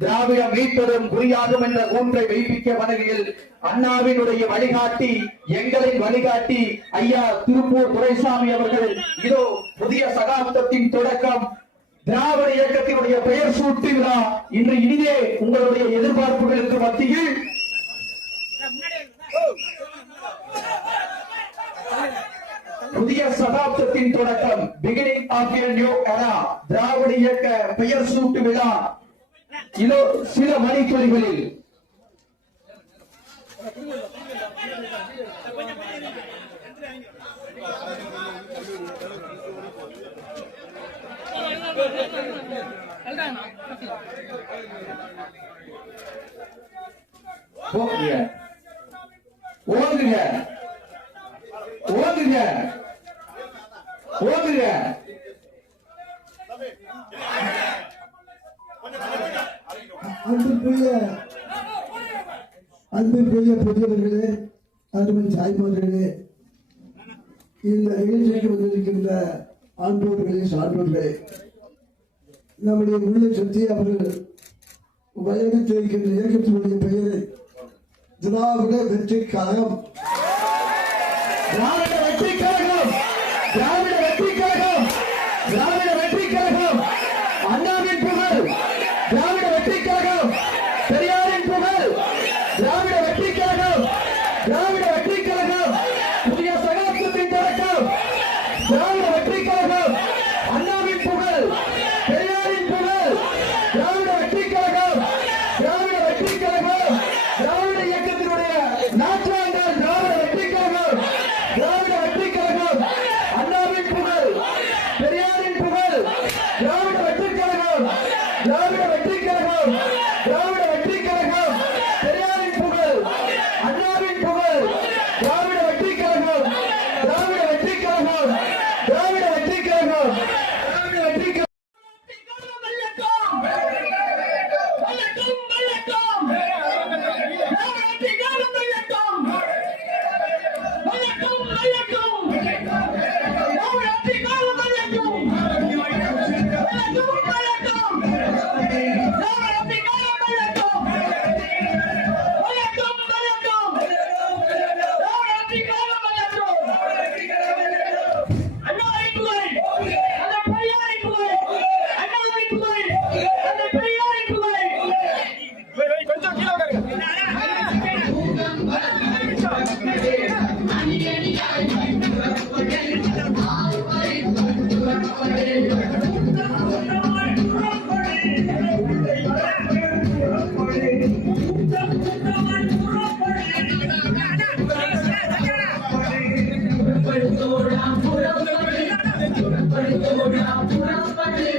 திராவிட மீட்பதும் குறியாகும் என்ற கூன்றை வைப்பிக்க வகையில் அண்ணாவினுடைய வழிகாட்டி எங்களின் வழிகாட்டி ஐயா திருப்பூர் துரைசாமி அவர்கள் இதோ புதிய சகாப்தத்தின் தொடக்கம் திராவிட இயக்கத்தினுடைய பெயர் சூட்டு விழா. இன்று இனிதே உங்களுடைய எதிர்பார்ப்புகளுக்கு மத்தியில் புதிய சகாப்தத்தின் தொடக்கம் பிகினிங் ஆஃப் நியூ திராவிட இயக்க பெயர் சூட்டு விழா. இதோ சில மணித்துறைகளில் ஓங்குங்க ஓங்குங்க ஓங்குங்க ஓங்குங்க அன்புக்குரிய அன்பிற்குரிய பெரியவர்களே அருமை சாய்மார்களே இந்த நிகழ்ச்சிக்கு வந்திருக்கின்ற ஆண்டோர்களே சான்றோர்களே நம்முடைய உள்ள சக்தி அவர்கள் வயதித்திருக்கின்ற இயக்கத்தினுடைய பெயரை திராவிட வெற்றி கழகம். திராவிட வெற்றி கழகம் திராவிட வெற்றி கழகம் திராவிட வெற்றி கழகம் அண்ணாவின் புகழ் திராவிட வெற்றி கழகம் பெரியாரின் புகழ் திராவிட வெற்றி கழகம் திராவிட வெற்றி கழகம் புதிய சகாப்தத்தின் தொடக்கம் திராவிட வெற்றி கழகம் அண்ணாவின் புகழ் பெரியாரின் புகழ் திராவிட வெற்றி கழகம் திராவிட வெற்றி கழகம் திராவிட இயக்கத்தினுடைய நாற்றாண்டால் திராவிட வெற்றி கழகம் திராவிட வெற்றி கழகம் அண்ணாவின் புகழ் பெரியாரின் புகழ் திராவிட வெற்றி கழகம் திராவிட வெற்றி புறப்படு